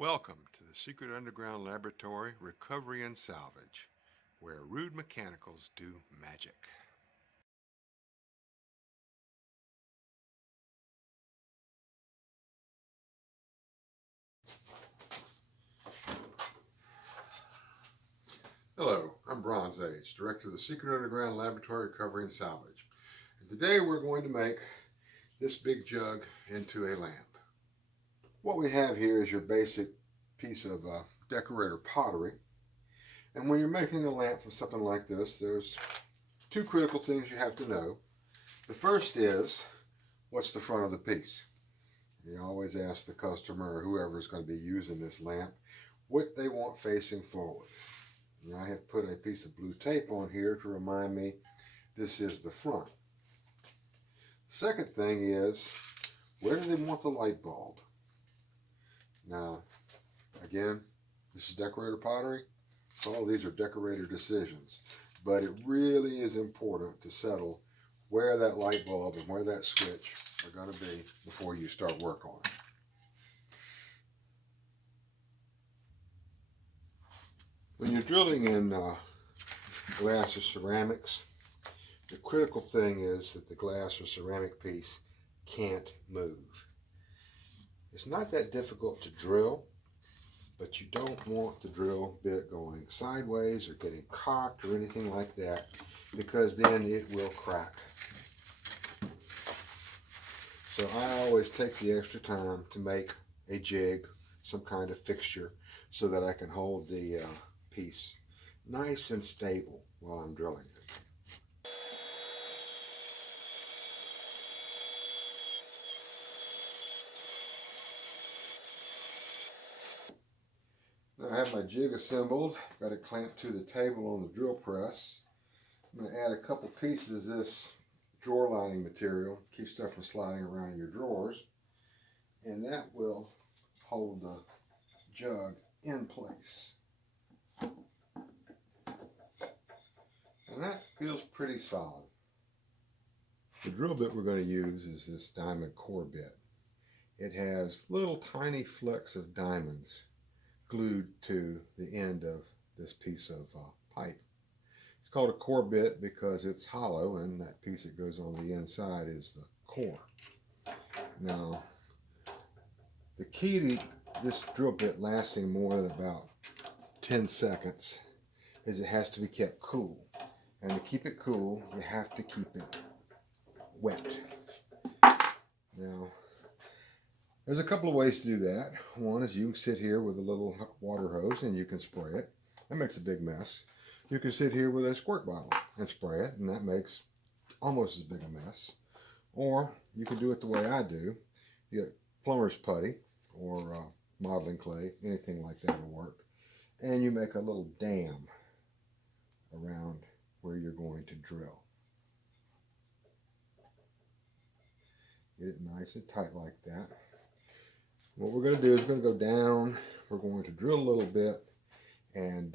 Welcome to the Secret Underground Laboratory Recovery and Salvage, where rude mechanicals do magic. Hello, I'm Bronze Age, Director of the Secret Underground Laboratory Recovery and Salvage. And today we're going to make this big jug into a lamp. What we have here is your basic piece of decorator pottery. And when you're making a lamp from something like this, there's two critical things you have to know. The first is, what's the front of the piece? You always ask the customer or whoever is going to be using this lamp what they want facing forward. And I have put a piece of blue tape on here to remind me this is the front. Second thing is, where do they want the light bulb? Now, again, this is decorator pottery. All these are decorator decisions, but it really is important to settle where that light bulb and where that switch are going to be before you start work on it. When you're drilling in glass or ceramics, the critical thing is that the glass or ceramic piece can't move. It's not that difficult to drill, but you don't want the drill bit going sideways or getting cocked or anything like that, because then it will crack. So I always take the extra time to make a jig, some kind of fixture, so that I can hold the piece nice and stable while I'm drilling it. Now I have my jig assembled, got it clamped to the table on the drill press. I'm going to add a couple pieces of this drawer lining material, keep stuff from sliding around in your drawers, and that will hold the jug in place. And that feels pretty solid. The drill bit we're going to use is this diamond core bit. It has little tiny flecks of diamonds glued to the end of this piece of pipe. It's called a core bit because it's hollow, and that piece that goes on the inside is the core. Now, the key to this drill bit lasting more than about 10 seconds is it has to be kept cool. And to keep it cool, you have to keep it wet. Now, there's a couple of ways to do that. One is you can sit here with a little water hose and you can spray it. That makes a big mess. You can sit here with a squirt bottle and spray it, and that makes almost as big a mess. Or you can do it the way I do. You get plumber's putty or modeling clay, anything like that will work. And you make a little dam around where you're going to drill. Get it nice and tight like that. What we're going to do is we're going to go down, we're going to drill a little bit, and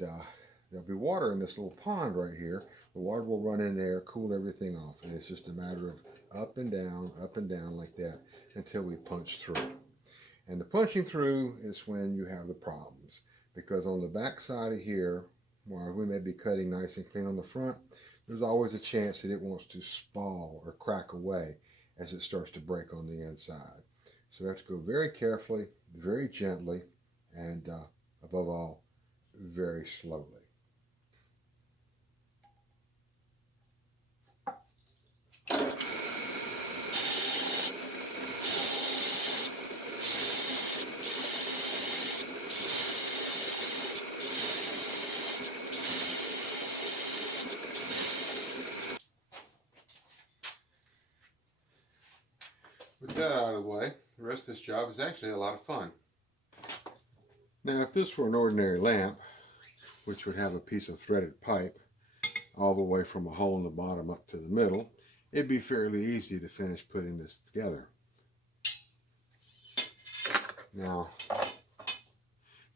there'll be water in this little pond right here. The water will run in there, cool everything off, and it's just a matter of up and down like that until we punch through. And the punching through is when you have the problems, because on the back side of here, while we may be cutting nice and clean on the front, there's always a chance that it wants to spall or crack away as it starts to break on the inside. So we have to go very carefully, very gently, and above all, very slowly. With that out of the way, the rest of this job is actually a lot of fun. Now, if this were an ordinary lamp, which would have a piece of threaded pipe all the way from a hole in the bottom up to the middle, it'd be fairly easy to finish putting this together. Now,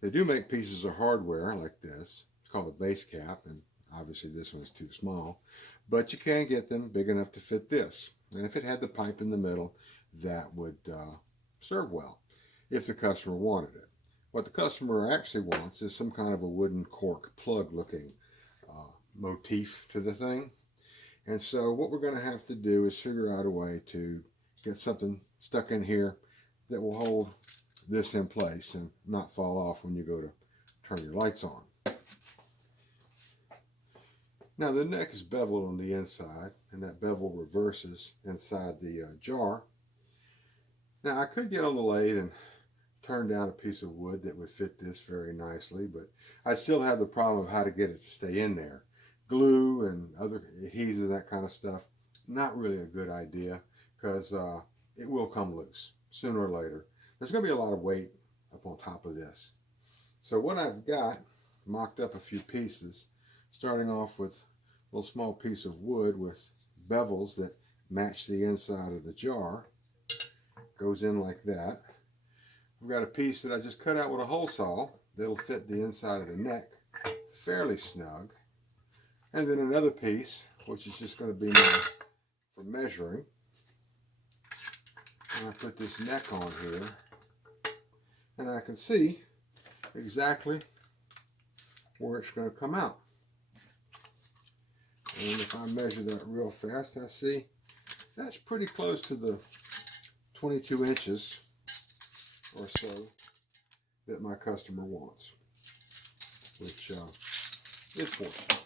they do make pieces of hardware like this. It's called a base cap, and obviously this one is too small, but you can get them big enough to fit this. And if it had the pipe in the middle, that would serve well if the customer wanted it. What the customer actually wants is some kind of a wooden cork plug looking motif to the thing. And so what we're going to have to do is figure out a way to get something stuck in here that will hold this in place and not fall off when you go to turn your lights on. Now the neck is beveled on the inside, and that bevel reverses inside the jar. Now I could get on the lathe and turn down a piece of wood that would fit this very nicely, but I still have the problem of how to get it to stay in there. Glue and other adhesive, that kind of stuff, not really a good idea, because it will come loose sooner or later. There's going to be a lot of weight up on top of this. So what I've got, mocked up a few pieces, starting off with a little small piece of wood with bevels that match the inside of the jar. Goes in like that. We've got a piece that I just cut out with a hole saw that'll fit the inside of the neck fairly snug. And then another piece, which is just going to be for measuring. And I put this neck on here, and I can see exactly where it's going to come out. And if I measure that real fast, I see that's pretty close to the 22 inches or so that my customer wants, which is fortunate.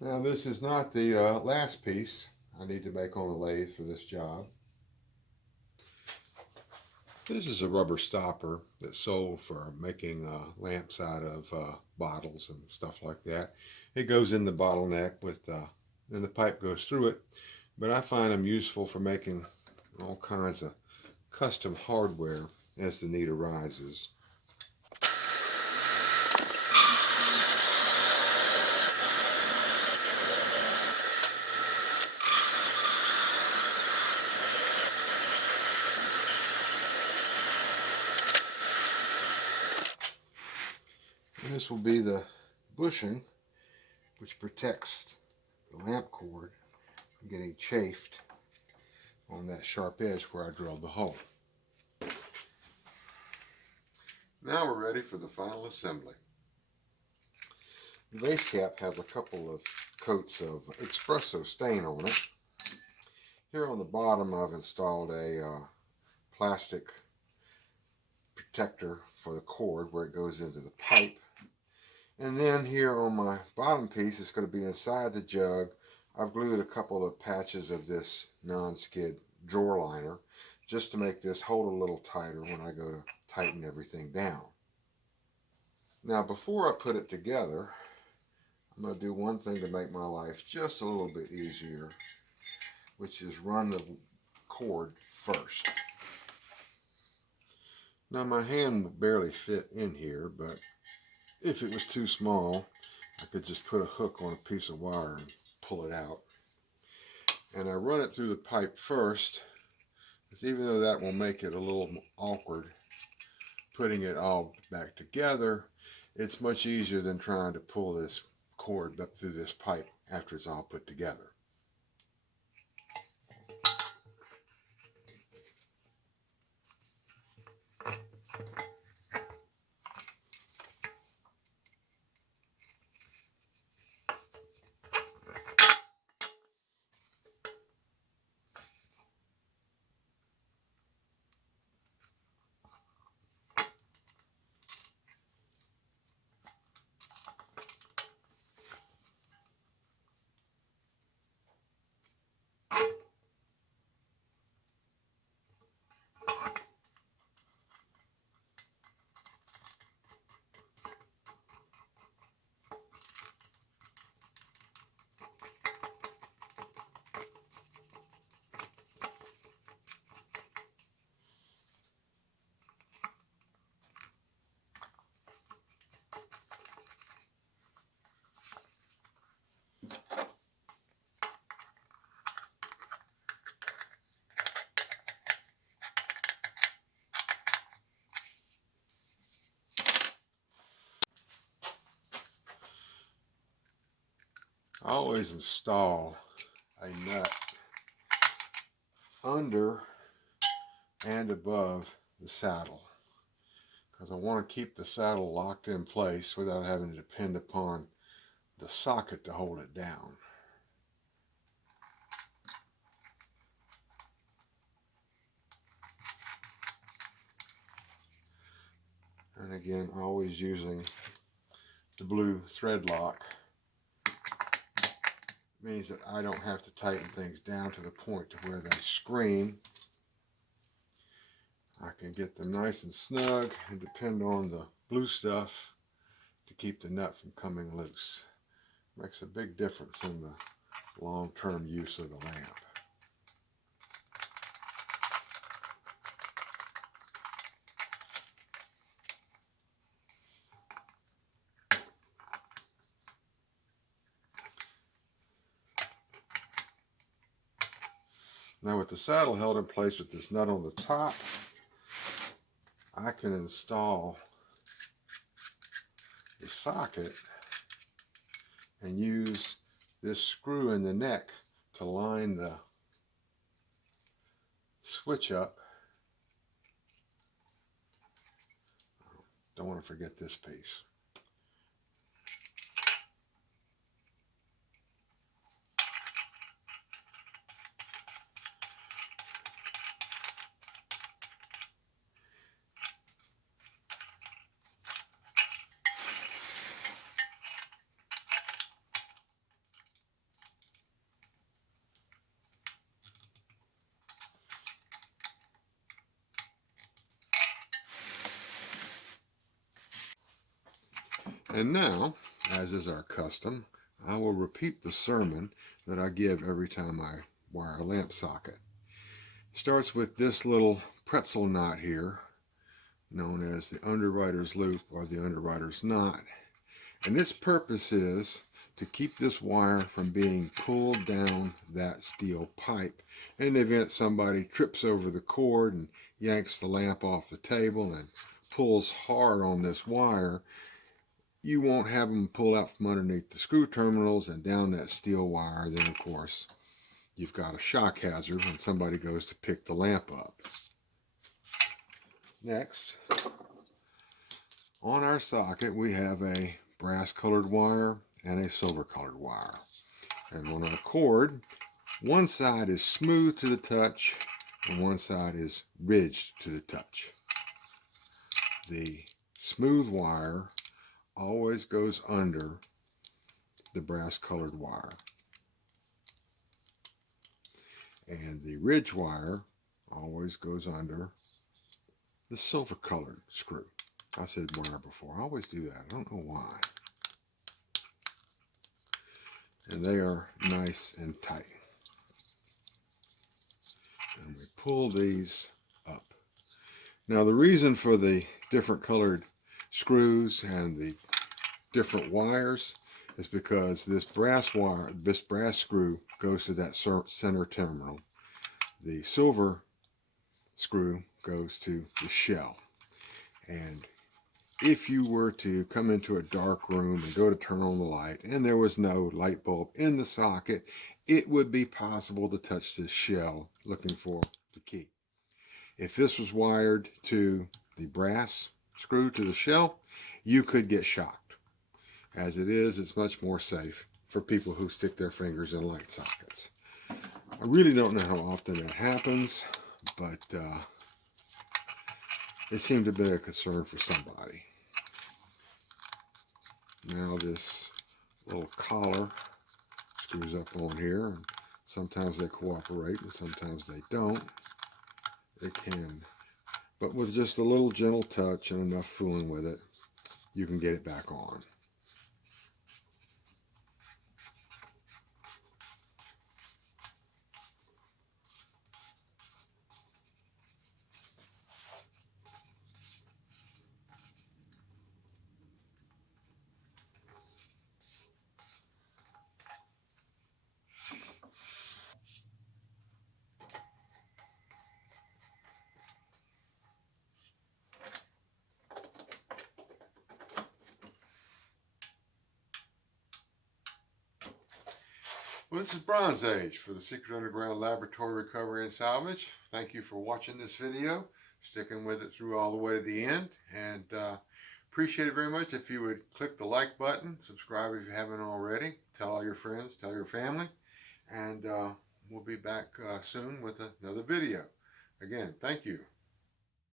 Now this is not the last piece I need to make on the lathe for this job. This is a rubber stopper that's sold for making lamps out of bottles and stuff like that. It goes in the bottleneck with, and the pipe goes through it. But I find them useful for making all kinds of custom hardware as the need arises. And this will be the bushing which protects the lamp cord from getting chafed on that sharp edge where I drilled the hole. Now we're ready for the final assembly. The base cap has a couple of coats of espresso stain on it. Here on the bottom I've installed a plastic protector for the cord where it goes into the pipe. And then here on my bottom piece, it's going to be inside the jug. I've glued a couple of patches of this non-skid drawer liner just to make this hold a little tighter when I go to tighten everything down. Now before I put it together, I'm going to do one thing to make my life just a little bit easier, which is run the cord first. Now my hand will barely fit in here, but if it was too small, I could just put a hook on a piece of wire and pull it out. And I run it through the pipe first, because even though that will make it a little awkward putting it all back together, it's much easier than trying to pull this cord up through this pipe after it's all put together. I always install a nut under and above the saddle because I want to keep the saddle locked in place without having to depend upon the socket to hold it down. And again, always using the blue thread lock means that I don't have to tighten things down to the point to where they scream. I can get them nice and snug and depend on the blue stuff to keep the nut from coming loose. Makes a big difference in the long-term use of the lamp. Now with the saddle held in place with this nut on the top, I can install the socket and use this screw in the neck to line the switch up. Don't want to forget this piece. And now, as is our custom, I will repeat the sermon that I give every time I wire a lamp socket. It starts with this little pretzel knot here, known as the underwriter's loop or the underwriter's knot. And its purpose is to keep this wire from being pulled down that steel pipe. In the event somebody trips over the cord and yanks the lamp off the table and pulls hard on this wire, you won't have them pull out from underneath the screw terminals and down that steel wire. Then, of course, you've got a shock hazard when somebody goes to pick the lamp up. Next, on our socket, we have a brass colored wire and a silver colored wire. And on our cord, one side is smooth to the touch and one side is ridged to the touch. The smooth wire always goes under the brass colored wire, and the ridge wire always goes under the silver colored screw. I said wire before. I always do that. I don't know why. And they are nice and tight. And we pull these up. Now the reason for the different colored screws and the different wires is because this brass screw goes to that center terminal. The silver screw goes to the shell. And if you were to come into a dark room and go to turn on the light and there was no light bulb in the socket, it would be possible to touch this shell looking for the key. If this was wired to the brass screw to the shell, you could get shocked. As it is, it's much more safe for people who stick their fingers in light sockets. I really don't know how often that happens, but it seemed to be a concern for somebody. Now this little collar screws up on here, and sometimes they cooperate and sometimes they don't. It can, but with just a little gentle touch and enough fooling with it, you can get it back on. Well, this is Bronze Age for the Secret Underground Laboratory Recovery and Salvage. Thank you for watching this video, sticking with it through all the way to the end, and appreciate it very much if you would click the like button, subscribe if you haven't already, tell all your friends, tell your family, and we'll be back soon with another video. Again, thank you.